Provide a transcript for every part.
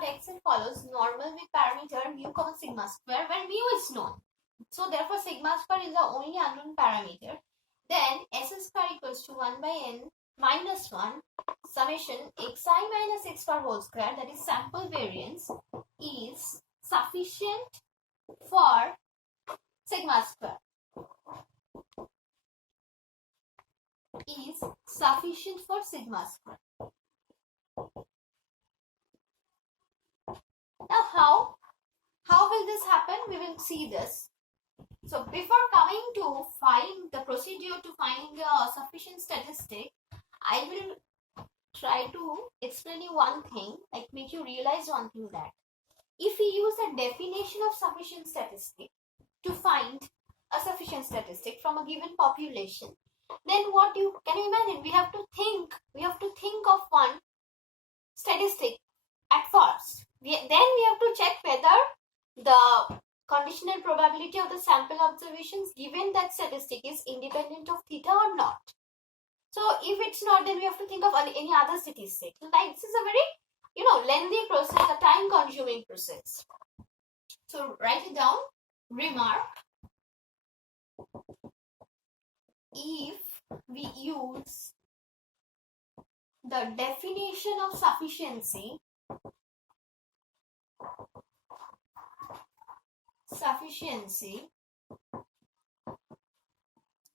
dot xn follows normal with parameter mu comma sigma square where mu is known. So therefore sigma square is the only unknown parameter. Then s square equals to 1 by n minus 1 summation xi minus x bar whole square, that is sample variance, is sufficient for sigma square. Is sufficient for sigma square. Now how will this happen? We will see this. So before coming to find the procedure to find a sufficient statistic, I will try to explain you one thing, like make you realize one thing, that if we use a definition of sufficient statistic to find a sufficient statistic from a given population, then what you can you imagine? We have to think of one statistic at first. Then we have to check whether the conditional probability of the sample observations given that statistic is independent of theta or not. So if it's not, then we have to think of any other statistic. Like this is a very lengthy process, a time consuming process. So write it down. Remark: if we use the definition of sufficiency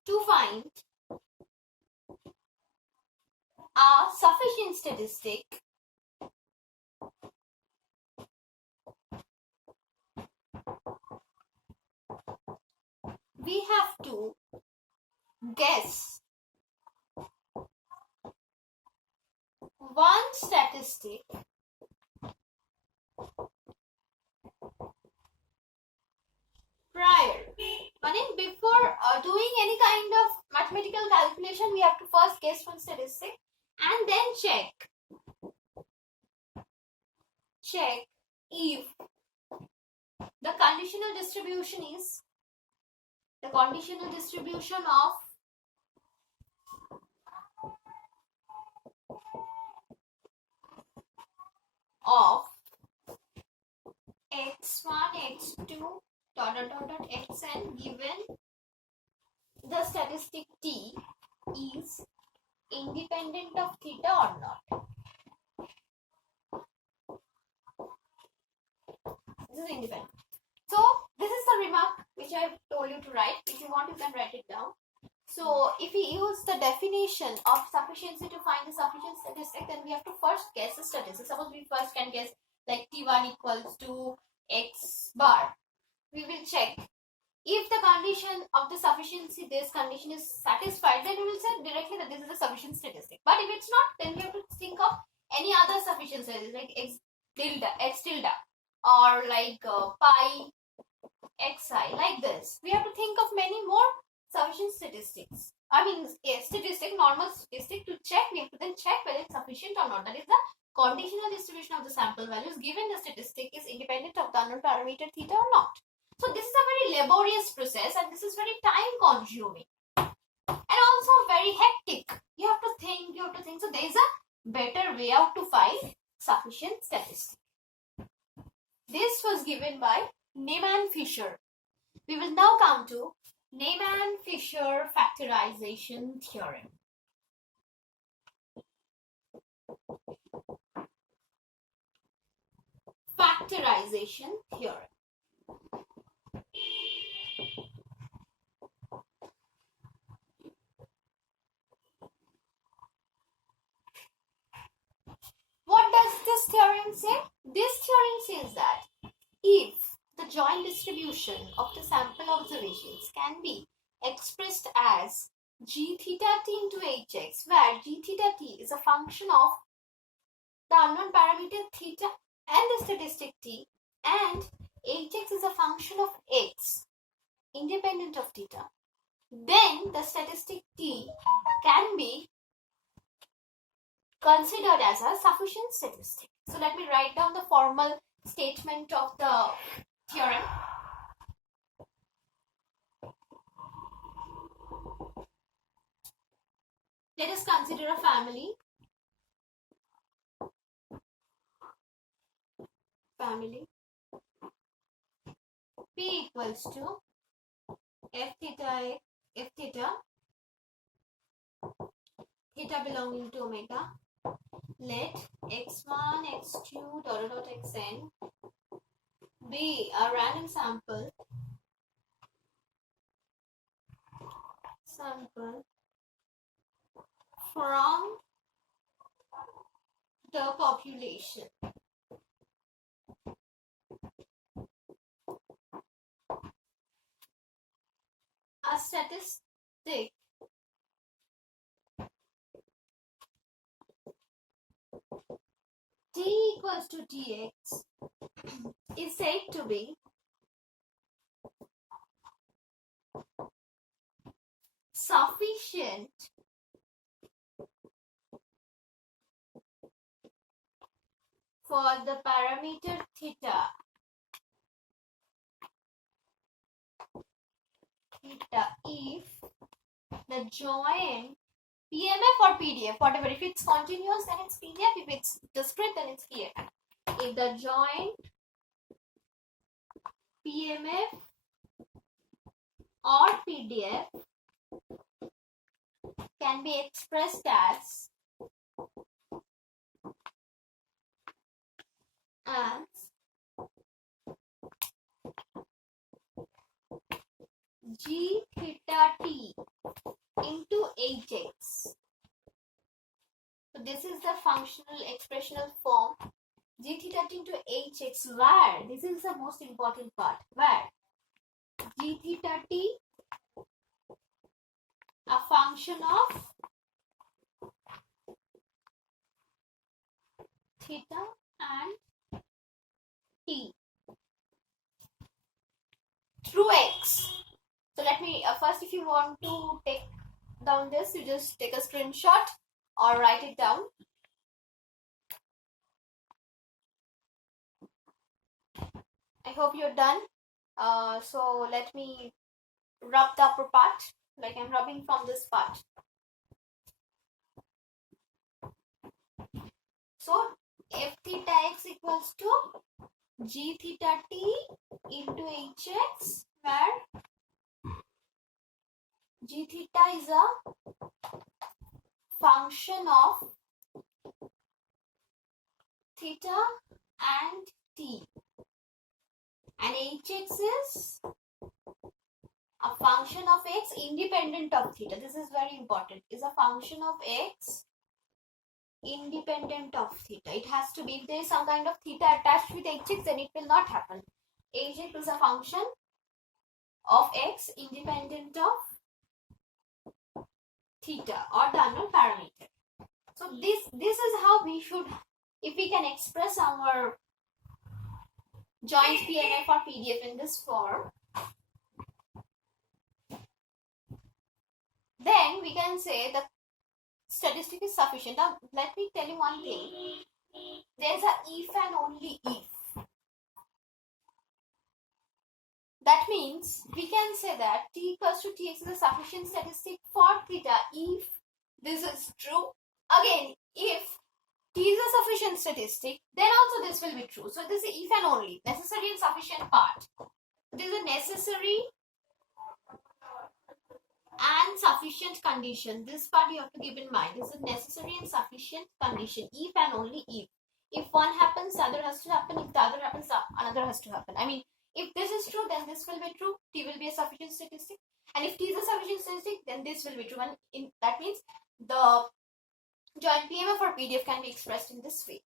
to find a sufficient statistic, we have to guess one statistic prior. Meaning before doing any kind of mathematical calculation, we have to first guess one statistic and then check if the conditional distribution is the conditional distribution of x1, x2, xn given the statistic t is independent of theta or not. This is independent. So this is the remark which I have told you to write. If you want, you can write it down. So if we use the definition of sufficiency to find the sufficient statistic, then we have to first guess the statistic. Suppose we first can guess like t1 equals to x bar. We will check if the condition of the sufficiency, this condition is satisfied, then we will say directly that this is a sufficient statistic. But if it's not, then we have to think of any other sufficient statistic like x tilde or like pi xi, like this. We have to think of many more sufficient statistics. Normal statistic to check. We have to then check whether it's sufficient or not. That is the conditional distribution of the sample values given the statistic is independent of the unknown parameter theta or not. So this is a very laborious process and this is very time consuming and also very hectic. You have to think. So there is a better way out to find sufficient statistic. This was given by Neyman-Fisher. We will now come to Neyman-Fisher factorization theorem. Factorization theorem. What does this theorem say? This theorem says that if the joint distribution of the sample observations can be expressed as g theta t into hx, where g theta t is a function of the unknown parameter theta and the statistic t, and hx is a function of x independent of theta, then the statistic t can be considered as a sufficient statistic. So let me write down the formal statement of the theorem. Let us consider a family family. P equals to f theta theta belonging to omega. Let x1, x2, dot dot xn be a random sample from the population. A statistic t equals to tx is said to be sufficient for the parameter theta if the joint PMF or PDF, whatever, if it's continuous then it's PDF, if it's discrete then it's PMF. If the joint PMF or PDF can be expressed as G theta T into Hx. So this is the functional expressional form G theta T into Hx, where this is the most important part, where G theta T a function of theta and T through X. So let me first, if you want to take down this, you just take a screenshot or write it down. I hope you're done. So let me rub the upper part, like I'm rubbing from this part. So f theta x equals to g theta t into hx, where g theta is a function of theta and t, and hx is a function of x independent of theta. This is very important. Is a function of x independent of theta. It has to be, if there is some kind of theta attached with hx, then it will not happen. Hx is a function of x independent of theta or the unknown parameter. So this is how we should, if we can express our joint PMF or PDF in this form, then we can say the statistic is sufficient. Now let me tell you one thing. There's a if and only if. That means we can say that t equals to tx is a sufficient statistic for theta if this is true. Again, if t is a sufficient statistic, then also this will be true. So this is if and only, necessary and sufficient part. This is a necessary and sufficient condition. This part you have to keep in mind. This is a necessary and sufficient condition. If and only if. If one happens, the other has to happen. If the other happens, another has to happen. I mean, if this is true, then this will be true. T will be a sufficient statistic. And if T is a sufficient statistic, then this will be true. And that means the joint PMF or PDF can be expressed in this way.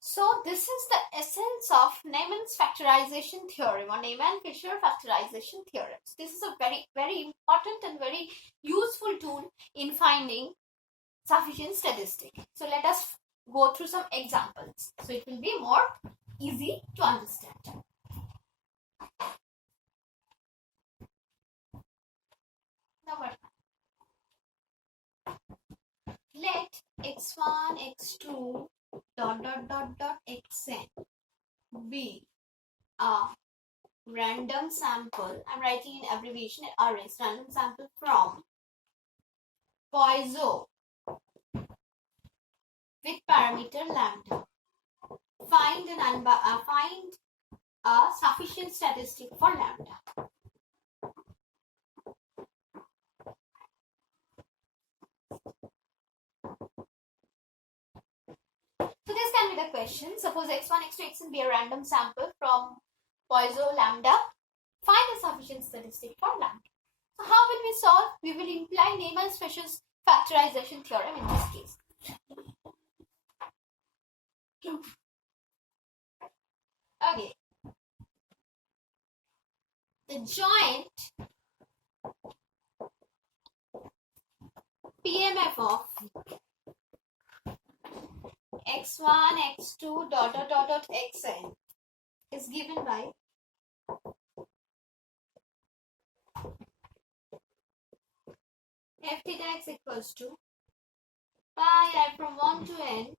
So this is the essence of Neumann's factorization theorem or Neumann-Fisher factorization theorems. This is a very, very important and very useful tool in finding sufficient statistic. So let us go through some examples. So it will be more easy to understand. Number 1. Let x1, x2, xn be a random sample. I'm writing in abbreviation RS, random sample from Poisson with parameter lambda. find a sufficient statistic for lambda. So this can be the question. Suppose x1, x2, xn be a random sample from Poisson lambda. Find a sufficient statistic for lambda. So how will we solve? We will imply Neyman-Fisher's factorization theorem in this case. Okay. The joint PMF of x1, x2, xn is given by f theta x equals to pi I from 1 to n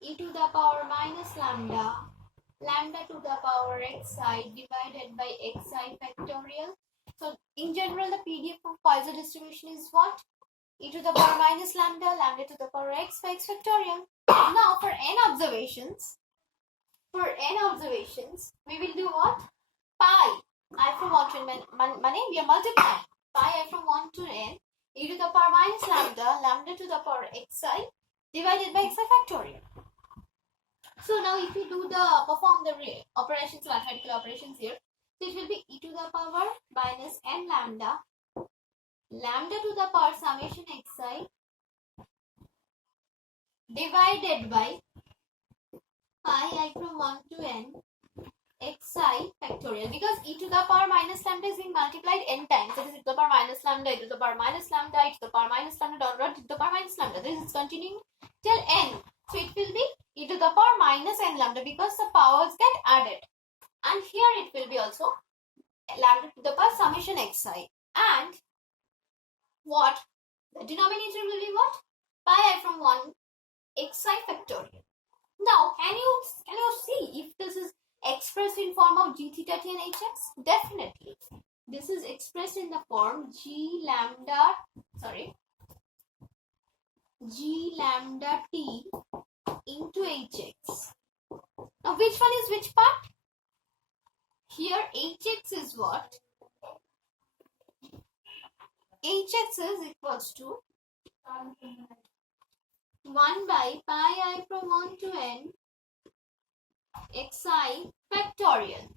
e to the power minus lambda to the power xi divided by xi factorial. So in general, the PDF of Poisson distribution is what? E to the power minus lambda to the power x by x factorial. Now for n observations, we will do what? Pi I from 1 to n, money we are multiplying. Pi I from 1 to n e to the power minus lambda to the power xi divided by xi factorial. So now if we perform the operations, mathematical operations here, so it will be e to the power minus n lambda to the power summation xi divided by pi I from 1 to n xi factorial, because e to the power minus lambda is being multiplied n times. That is e to the power minus lambda, e to the power minus lambda, e to the power minus lambda, dot e to the power minus lambda. This is continuing till n. So it will be e to the power minus n lambda because the powers get added. And here it will be also lambda to the power summation xi. And what? The denominator will be what? Pi I from 1 xi factorial. Now, can you see if this is expressed in form of g theta t and hx? Definitely. This is expressed in the form g lambda t into hx. Now, which one is which part? Here, hx is what? Hx is equals to 1 by pi I from 1 to n xi factorial,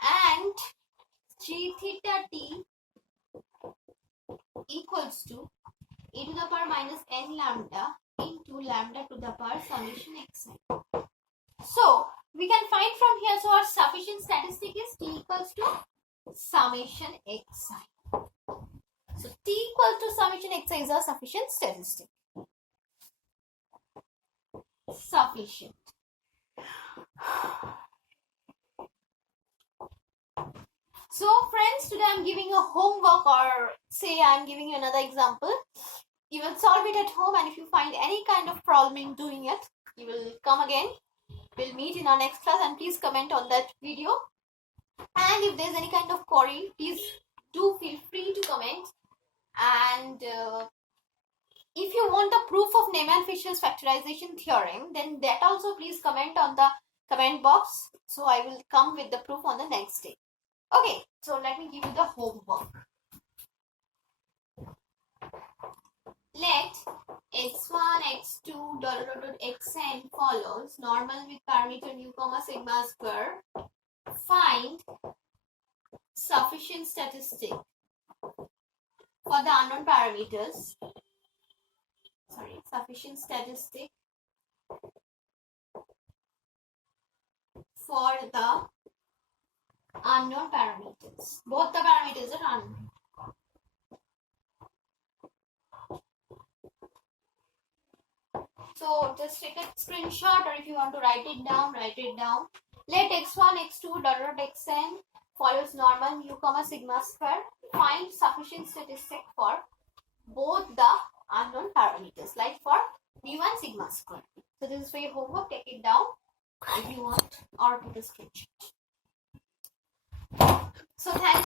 and g theta t equals to e to the power minus n lambda into lambda to the power summation xi. So we can find from here, so our sufficient statistic is t equals to summation xi. So t equals to summation xi is our sufficient statistic. Sufficient. So friends, today I am giving a homework, or say I am giving you another example. You will solve it at home, and if you find any kind of problem in doing it, you will come again. We'll meet in our next class, and please comment on that video. And if there's any kind of query, please do feel free to comment. And if you want the proof of Neyman-Fisher's factorization theorem, then that also please comment on the comment box. So I will come with the proof on the next day. Okay, so let me give you the homework. Let x1, x2, xn follows normal with parameter nu comma sigma square. Find sufficient statistic for the unknown parameters. Sufficient statistic for the unknown parameters. Both the parameters are unknown. So just take a screenshot, or if you want to write it down, write it down. Let x1, x2, xn follows normal mu comma sigma square. Find sufficient statistic for both the unknown parameters, like for mu and sigma square. So this is for your homework. Take it down if you want, or take a screenshot. So thank